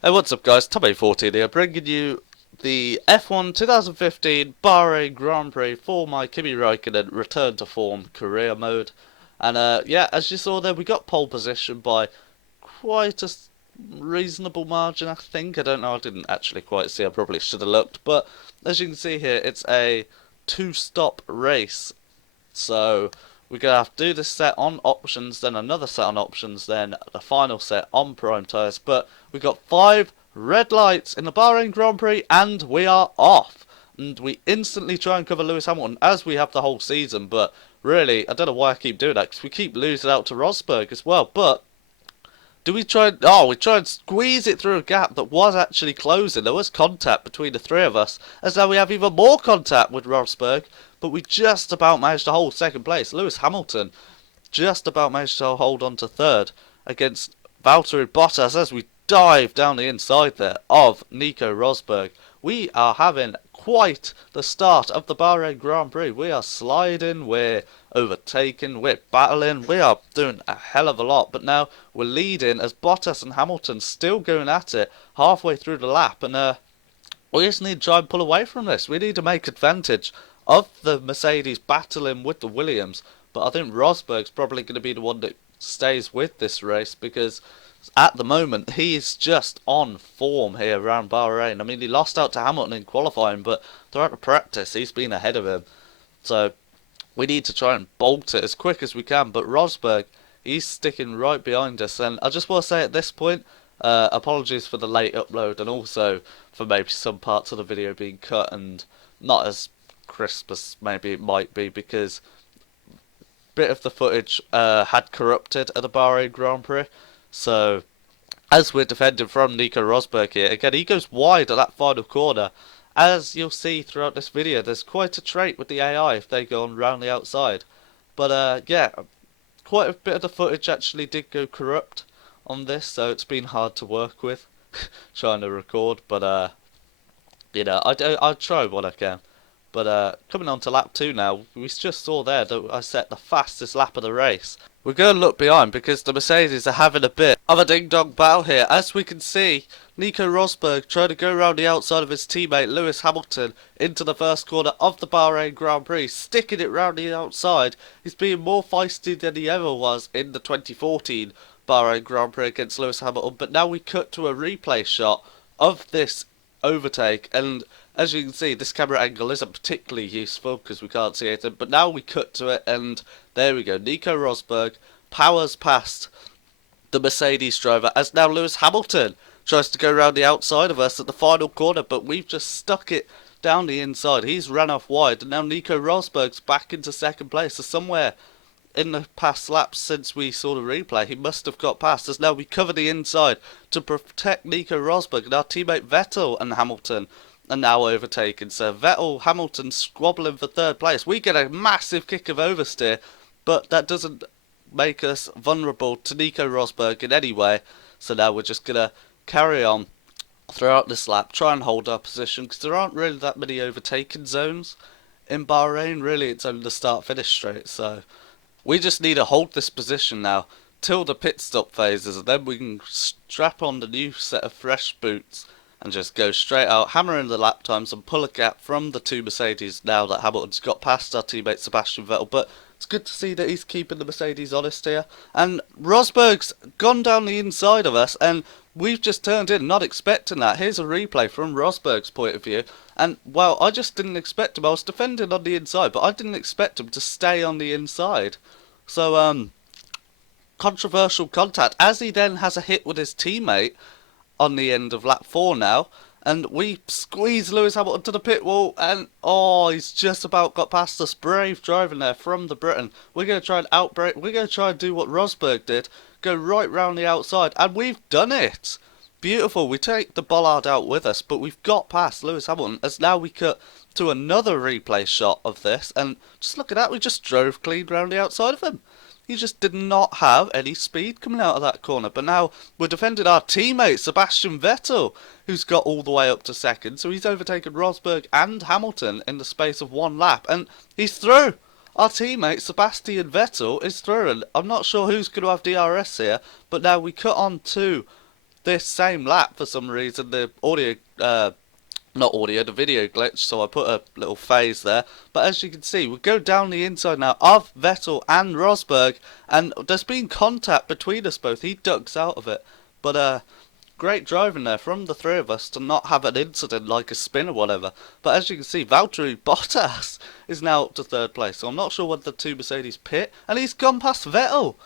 Hey, what's up guys, Tommy14 here, bringing you the F1 2015 Bahrain Grand Prix for my Kimi Raikkonen return to form career mode. And yeah, as you saw there, we got pole position by quite a reasonable margin, I think. I don't know, I didn't actually quite see, I probably should have looked. But as you can see here, it's a two-stop race. So we're going to have to do this set on options, then another set on options, then the final set on prime tyres. But we've got 5 red lights in the Bahrain Grand Prix, and we are off. And we instantly try and cover Lewis Hamilton, as we have the whole season. But really, I don't know why I keep doing that, because we keep losing out to Rosberg as well. But do we try and... Oh, we try and squeeze it through a gap that was actually closing. There was contact between the three of us, as now we have even more contact with Rosberg. But we just about managed to hold second place. Lewis Hamilton just about managed to hold on to third against Valtteri Bottas as we dive down the inside there of Nico Rosberg. We are having quite the start of the Bahrain Grand Prix. We are sliding, we're overtaking, we're battling, we are doing a hell of a lot. But now we're leading as Bottas and Hamilton still going at it halfway through the lap. And we just need to try and pull away from this. We need to make advantage of the Mercedes battling with the Williams. But I think Rosberg's probably going to be the one that stays with this race, because at the moment he's just on form here around Bahrain. I mean, he lost out to Hamilton in qualifying, but throughout the practice he's been ahead of him. So we need to try and bolt it as quick as we can. But Rosberg, he's sticking right behind us. And I just want to say at this point, apologies for the late upload, and also for maybe some parts of the video being cut and not as crisp as maybe it might be, because bit of the footage had corrupted at the Bahrain Grand Prix. So as we're defending from Nico Rosberg here, again he goes wide at that final corner. As you'll see throughout this video, there's quite a trait with the AI if they go on round the outside. But yeah, quite a bit of the footage actually did go corrupt on this, so it's been hard to work with trying to record. But you know, I'll try what I can. But coming on to lap 2 now, we just saw there that I set the fastest lap of the race. We're going to look behind because the Mercedes are having a bit of a ding-dong battle here. As we can see, Nico Rosberg trying to go around the outside of his teammate Lewis Hamilton into the first corner of the Bahrain Grand Prix, sticking it round the outside. He's being more feisty than he ever was in the 2014 Bahrain Grand Prix against Lewis Hamilton. But now we cut to a replay shot of this overtake, and as you can see, this camera angle isn't particularly useful because we can't see anything, but now we cut to it, and there we go. Nico Rosberg powers past the Mercedes driver as now Lewis Hamilton tries to go around the outside of us at the final corner, but we've just stuck it down the inside. He's ran off wide, and now Nico Rosberg's back into second place. So somewhere in the past laps since we saw the replay, he must have got past, as now we cover the inside to protect Nico Rosberg, and our teammate Vettel and Hamilton are now overtaken. So Vettel, Hamilton squabbling for third place. We get a massive kick of oversteer, but that doesn't make us vulnerable to Nico Rosberg in any way. So now we're just going to carry on throughout this lap, try and hold our position, because there aren't really that many overtaken zones in Bahrain. Really, it's only the start-finish straight, so we just need to hold this position now till the pit stop phases, and then we can strap on the new set of fresh boots and just go straight out, hammer in the lap times and pull a gap from the two Mercedes now that Hamilton's got past our teammate Sebastian Vettel. But it's good to see that he's keeping the Mercedes honest here. And Rosberg's gone down the inside of us, and we've just turned in, not expecting that. Here's a replay from Rosberg's point of view. And, well, I just didn't expect him. I was defending on the inside, but I didn't expect him to stay on the inside. So, controversial contact, as he then has a hit with his teammate on the end of lap 4 now, and we squeeze Lewis Hamilton to the pit wall, and oh, he's just about got past us. Brave driving there from the Briton. We're going to try and outbrake, we're going to try and do what Rosberg did, go right round the outside, and we've done it. Beautiful. We take the bollard out with us, but we've got past Lewis Hamilton, as now we cut to another replay shot of this, and just look at that, we just drove clean round the outside of him. He just did not have any speed coming out of that corner. But now we're defending our teammate, Sebastian Vettel, who's got all the way up to second. So he's overtaken Rosberg and Hamilton in the space of one lap. And he's through. Our teammate, Sebastian Vettel, is through. And I'm not sure who's going to have DRS here. But now we cut on to this same lap for some reason. The audio, not audio, the video glitch, so I put a little phase there. But as you can see, we go down the inside now of Vettel and Rosberg, and there's been contact between us both. He ducks out of it. But great driving there from the three of us to not have an incident like a spin or whatever. But as you can see, Valtteri Bottas is now up to third place. So I'm not sure whether the two Mercedes pit, and he's gone past Vettel.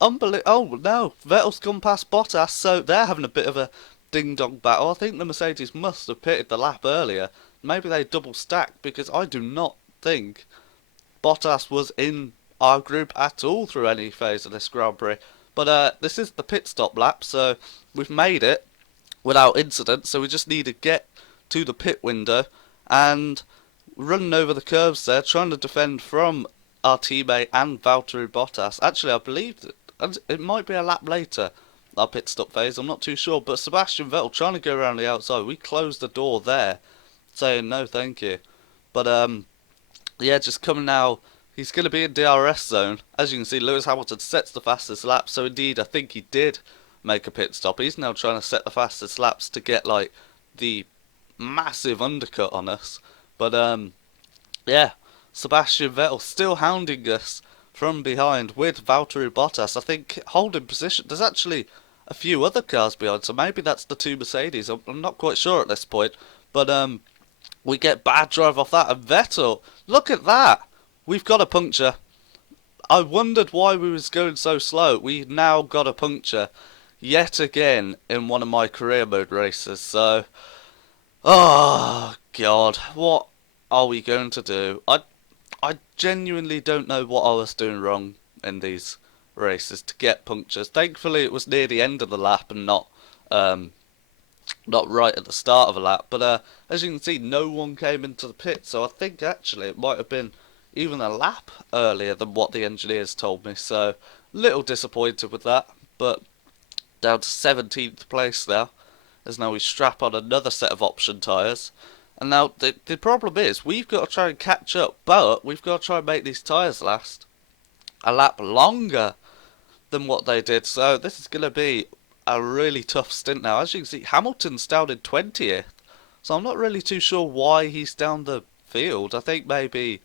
Unbelievable. Oh no, Vettel's gone past Bottas, so they're having a bit of a ding-dong battle. I think the Mercedes must have pitted the lap earlier. Maybe they double stacked, because I do not think Bottas was in our group at all through any phase of this Grand Prix. But this is the pit stop lap, so we've made it without incident. So we just need to get to the pit window and running over the curves there, trying to defend from our teammate and Valtteri Bottas. Actually, I believe it might be a lap later, our pit stop phase. I'm not too sure. But Sebastian Vettel trying to go around the outside. We closed the door there, saying no, thank you. But yeah, just coming now. He's going to be in DRS zone. As you can see, Lewis Hamilton sets the fastest lap. So indeed, I think he did make a pit stop. He's now trying to set the fastest laps to get like the massive undercut on us. But yeah, Sebastian Vettel still hounding us from behind with Valtteri Bottas. I think holding position. There's actually a few other cars behind, so maybe that's the two Mercedes. I'm not quite sure at this point. But we get bad drive off that. And Vettel, look at that. We've got a puncture. I wondered why we was going so slow. We now got a puncture yet again in one of my career mode races. So, oh god, what are we going to do? I genuinely don't know what I was doing wrong in these races to get punctures. Thankfully, it was near the end of the lap and not right at the start of a lap. But as you can see, no one came into the pit. So I think actually it might have been even a lap earlier than what the engineers told me, so little disappointed with that. But down to 17th place now, as now we strap on another set of option tyres. And now the problem is we've got to try and catch up, but we've got to try and make these tyres last a lap longer than what they did. So this is going to be a really tough stint now. As you can see, Hamilton's down in 20th, so I'm not really too sure why he's down the field. I think maybe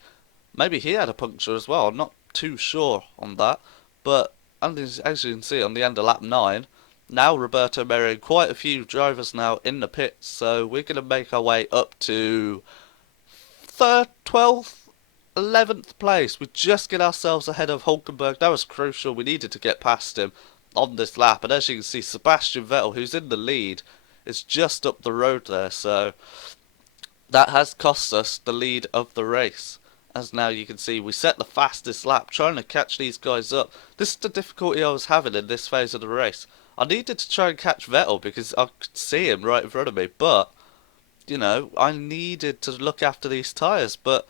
he had a puncture as well. I'm not too sure on that. But as you can see on the end of lap 9, now Roberto Merrill, quite a few drivers now in the pits. So we're going to make our way up to 3rd, 12th, 11th place. We just get ourselves ahead of Hulkenberg. That was crucial. We needed to get past him on this lap. And as you can see, Sebastian Vettel, who's in the lead, is just up the road there. So that has cost us the lead of the race. As now you can see, we set the fastest lap, trying to catch these guys up. This is the difficulty I was having in this phase of the race. I needed to try and catch Vettel because I could see him right in front of me, but, you know, I needed to look after these tyres. But,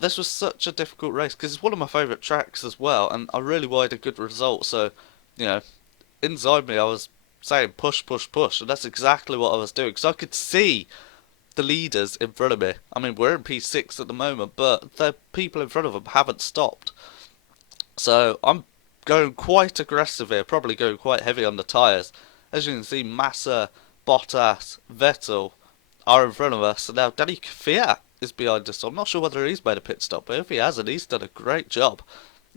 this was such a difficult race because it's one of my favourite tracks as well, and I really wanted a good result. So, you know, inside me I was saying push, push, push, and that's exactly what I was doing because I could see the leaders in front of me. I mean, we're in P6 at the moment, but the people in front of them haven't stopped. So I'm going quite aggressive here, probably going quite heavy on the tyres. As you can see, Massa, Bottas, Vettel are in front of us, and now Danny Kvyat is behind us. So I'm not sure whether he's made a pit stop, but if he hasn't, he's done a great job.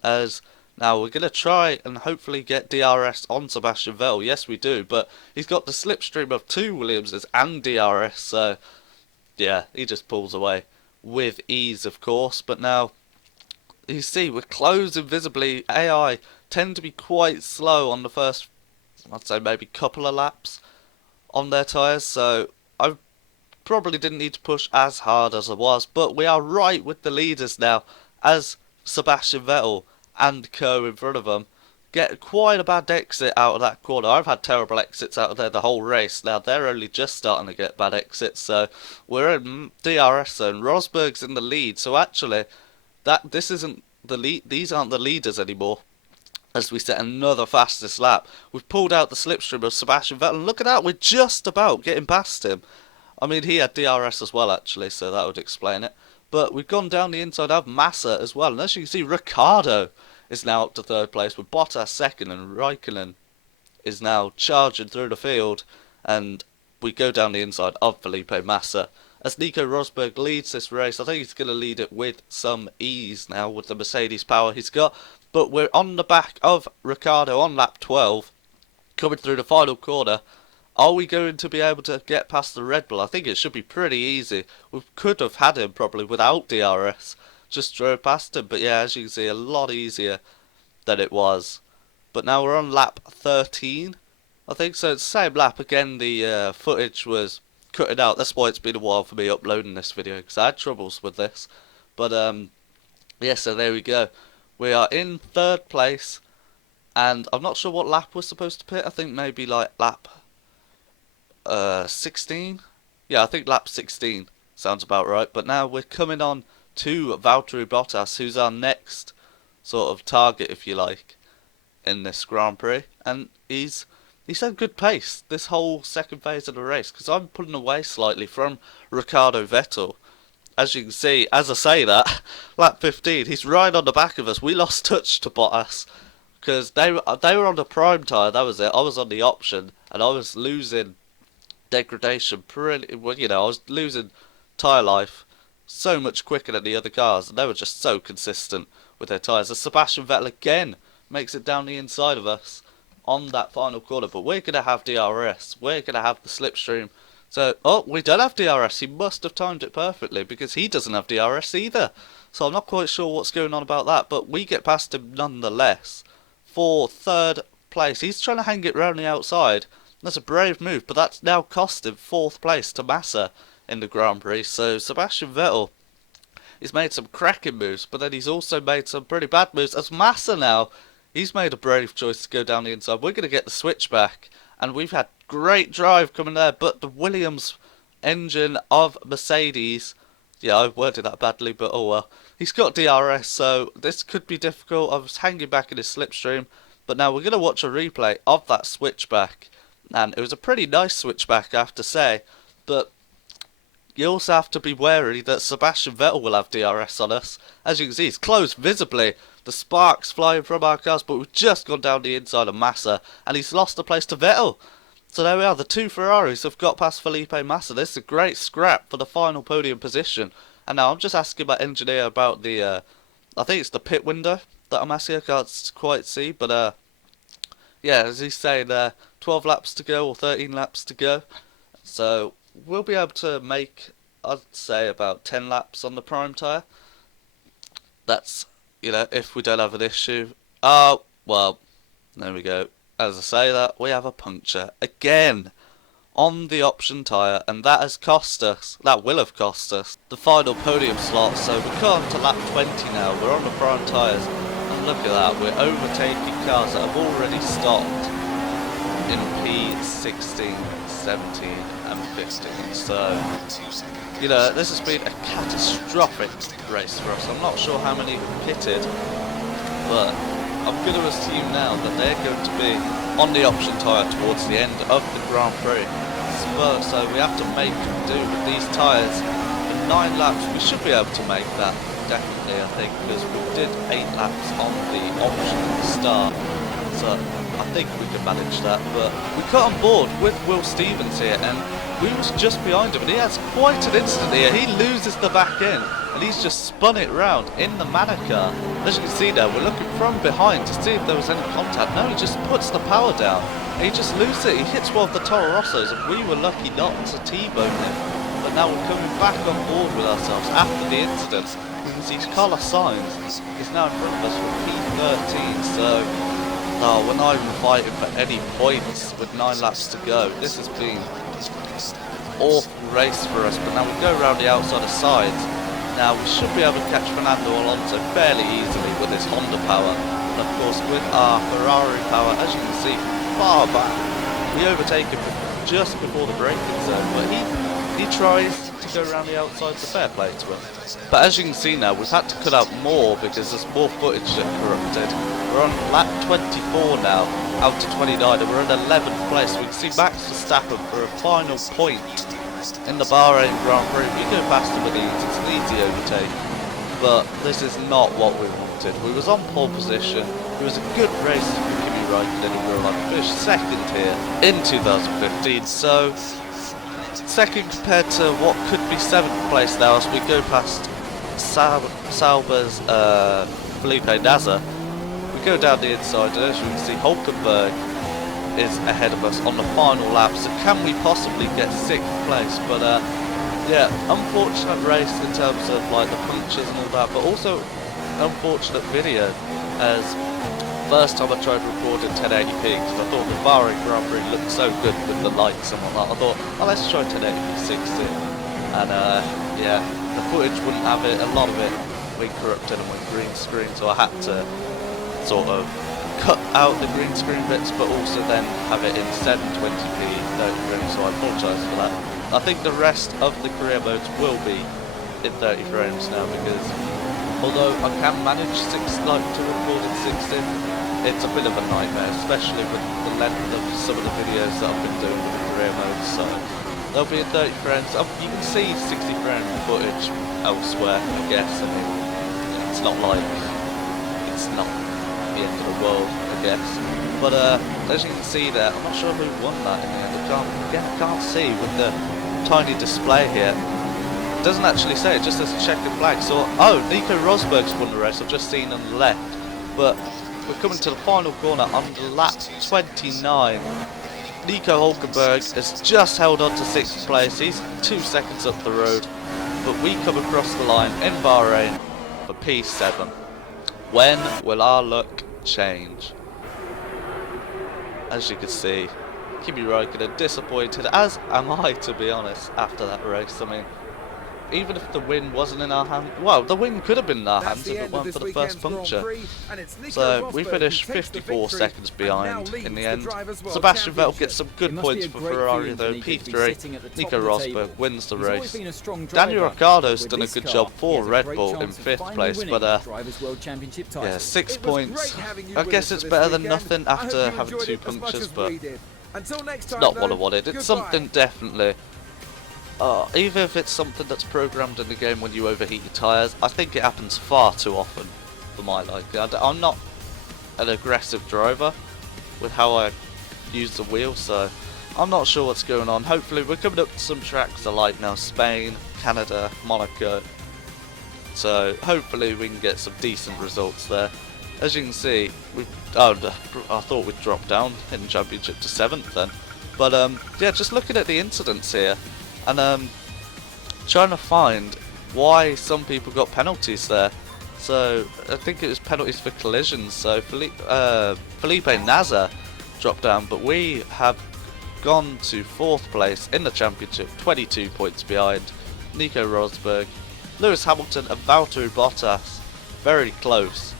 As now we're going to try and hopefully get DRS on Sebastian Vettel. Yes, we do, but he's got the slipstream of 2 Williamses and DRS, so yeah, he just pulls away with ease, of course. But now, you see, we're closing visibly. AI tend to be quite slow on the first, I'd say maybe couple of laps on their tyres. So I probably didn't need to push as hard as I was. But we are right with the leaders now, as Sebastian Vettel and co in front of them get quite a bad exit out of that corner. I've had terrible exits out of there the whole race. Now they're only just starting to get bad exits, so we're in DRS zone. Rosberg's in the lead, so actually this isn't the lead. These aren't the leaders anymore. As we set another fastest lap, we've pulled out the slipstream of Sebastian Vettel, and look at that, we're just about getting past him. I mean, he had DRS as well actually, so that would explain it. But we've gone down the inside of Massa as well, and as you can see, Ricciardo is now up to 3rd place with Bottas 2nd and Raikkonen is now charging through the field, and we go down the inside of Felipe Massa. As Nico Rosberg leads this race, I think he's going to lead it with some ease now with the Mercedes power he's got. But we're on the back of Ricciardo on lap 12, coming through the final corner. Are we going to be able to get past the Red Bull? I think it should be pretty easy. We could have had him probably without DRS. Just drove past him. But yeah, as you can see, a lot easier than it was. But now we're on lap 13. I think so. It's the same lap. Again, the footage was cutting out. That's why it's been a while for me uploading this video, because I had troubles with this. But yeah, so there we go. We are in third place. And I'm not sure what lap we're supposed to pit. I think maybe like lap 16. Yeah, I think lap 16 sounds about right. But now we're coming on to Valtteri Bottas, who's our next sort of target, if you like, in this Grand Prix. And he's had good pace this whole second phase of the race, because I'm pulling away slightly from Ricardo Vettel. As you can see, as I say that, lap 15, he's right on the back of us. We lost touch to Bottas, because they were on the prime tyre, that was it. I was on the option, and I was losing degradation pretty, well, you know, I was losing tyre life so much quicker than the other cars, and they were just so consistent with their tyres. As Sebastian Vettel again makes it down the inside of us on that final corner, but we're going to have DRS, we're going to have the slipstream. So, oh, we don't have DRS, he must have timed it perfectly, because he doesn't have DRS either. So I'm not quite sure what's going on about that, but we get past him nonetheless for third place. He's trying to hang it round the outside. That's a brave move, but that's now cost him fourth place to Massa in the Grand Prix. So Sebastian Vettel, he's made some cracking moves, but then he's also made some pretty bad moves. As Massa now, he's made a brave choice to go down the inside. We're going to get the switch back, and we've had great drive coming there, but the Williams engine of Mercedes, yeah, I worded that badly, but oh well. He's got DRS, so this could be difficult. I was hanging back in his slipstream, but now we're going to watch a replay of that switchback. And it was a pretty nice switchback, I have to say, but you also have to be wary that Sebastian Vettel will have DRS on us. As you can see, he's close visibly. The sparks flying from our cars, but we've just gone down the inside of Massa, and he's lost the place to Vettel. So there we are, the two Ferraris have got past Felipe Massa. This is a great scrap for the final podium position. And now I'm just asking my engineer about the, I think it's the pit window that I'm asking. I can't quite see, but yeah, as he's saying, 12 laps to go or 13 laps to go. So we'll be able to make, I'd say, about 10 laps on the prime tyre. That's, you know, if we don't have an issue. Oh, well, there we go. As I say that, we have a puncture again on the option tyre, and that has cost us, that will have cost us, the final podium slot. So we're coming to lap 20 now, we're on the prime tyres, and look at that, we're overtaking cars that have already stopped in P16, 17 and 15. So, you know, this has been a catastrophic race for us. I'm not sure how many have pitted, but I'm going to assume now that they're going to be on the option tyre towards the end of the Grand Prix. So we have to make do with these tyres. In 9 laps, we should be able to make that, definitely, I think, because we did 8 laps on the option at the start. So I think we can manage that, but we got on board with Will Stevens here, and we was just behind him, and he has quite an incident here. He loses the back end, and he's just spun it round in the Manor car. As you can see now, we're looking from behind to see if there was any contact. No, he just puts the power down, and he just loses it. He hits one of the Toro Rossos, and we were lucky not to T-bone him. But now we're coming back on board with ourselves after the incident. You can see Carlos Sainz is now in front of us with P13, so no, we're not even fighting for any points with 9 laps to go. This has been an awful race for us, but now we go around the outside of sides. Now we should be able to catch Fernando Alonso fairly easily with his Honda power. And of course with our Ferrari power, as you can see, far back, we overtake him just before the braking zone, but he tries to go around the outside, so fair play to him. But as you can see now, we've had to cut out more because there's more footage that corrupted. We're on lap 24 now, out to 29, and we're in 11th place. We can see Max Verstappen for a final point in the Bahrain Grand Prix. We go past him with ease, it's an easy overtake, but this is not what we wanted. We was on pole position, it was a good race for Kimi Raikkonen in real life finished second here in 2015, so second compared to what could be 7th place now as we go past Sauber's Felipe Nasr. We go down the inside and as you can see Hulkenberg is ahead of us on the final lap, so can we possibly get 6th place? But yeah, unfortunate race in terms of like the punctures and all that, but also unfortunate video as first time I tried recording 1080p because I thought the Bahrain Grand Prix looked so good with the lights and whatnot. I thought, oh, let's try 1080p 60, and yeah, the footage wouldn't have it. A lot of it went corrupted and went green screen, so I had to sort of cut out the green screen bits, but also then have it in 720p 30 frames. So I apologise for that. I think the rest of the career modes will be in 30 frames now because although I can manage to record in 60, it's a bit of a nightmare, especially with the length of some of the videos that I've been doing with the career mode. So they'll be in 30 frames. You can see 60 frame footage elsewhere, I guess. I mean, it's not like it's not the end of the world, I guess. But as you can see there, I'm not sure who won that in the end. I can't see with the tiny display here. It doesn't actually say, it just says checkered flag. So, oh, Nico Rosberg's won the race, I've just seen on the left. But we're coming to the final corner on lap 29. Nico Hulkenberg has just held on to 6th place. He's 2 seconds up the road. But we come across the line in Bahrain for P7. When will our luck change? As you can see, Kimi Raikkonen disappointed, as am I, to be honest, after that race. I mean, even if the win wasn't in our hands, well, the win could have been in our hands if it weren't for the first puncture. So we finished 54 seconds behind in the end. Sebastian Vettel gets some good points for Ferrari though, P3. Nico Rosberg wins the race. Daniel Ricciardo's done a good job for Red Bull in 5th place, but yeah, 6 points. I guess it's better than nothing after having 2 punctures, but it's not what I wanted. It's something definitely. Even if it's something that's programmed in the game when you overheat your tyres, I think it happens far too often for my liking. I'm not an aggressive driver with how I use the wheel, so I'm not sure what's going on. Hopefully we're coming up to some tracks I like now, Spain, Canada, Monaco, so hopefully we can get some decent results there. As you can see, I thought we'd drop down in the championship to 7th then, but yeah, just looking at the incidents here and trying to find why some people got penalties there. So I think it was penalties for collisions. So Felipe Nasr dropped down, but we have gone to 4th place in the championship, 22 points behind Nico Rosberg. Lewis Hamilton and Valtteri Bottas very close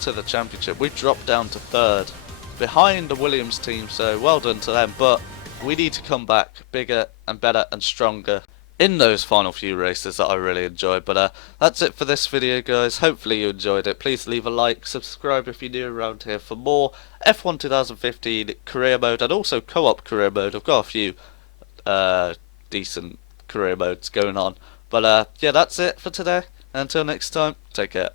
to the championship. We dropped down to 3rd behind the Williams team, so well done to them, but we need to come back bigger and better and stronger in those final few races that I really enjoyed. But that's it for this video, guys. Hopefully you enjoyed it. Please leave a like, subscribe if you're new around here for more F1 2015 career mode and also co-op career mode. I've got a few decent career modes going on. But yeah, that's it for today. Until next time, take care.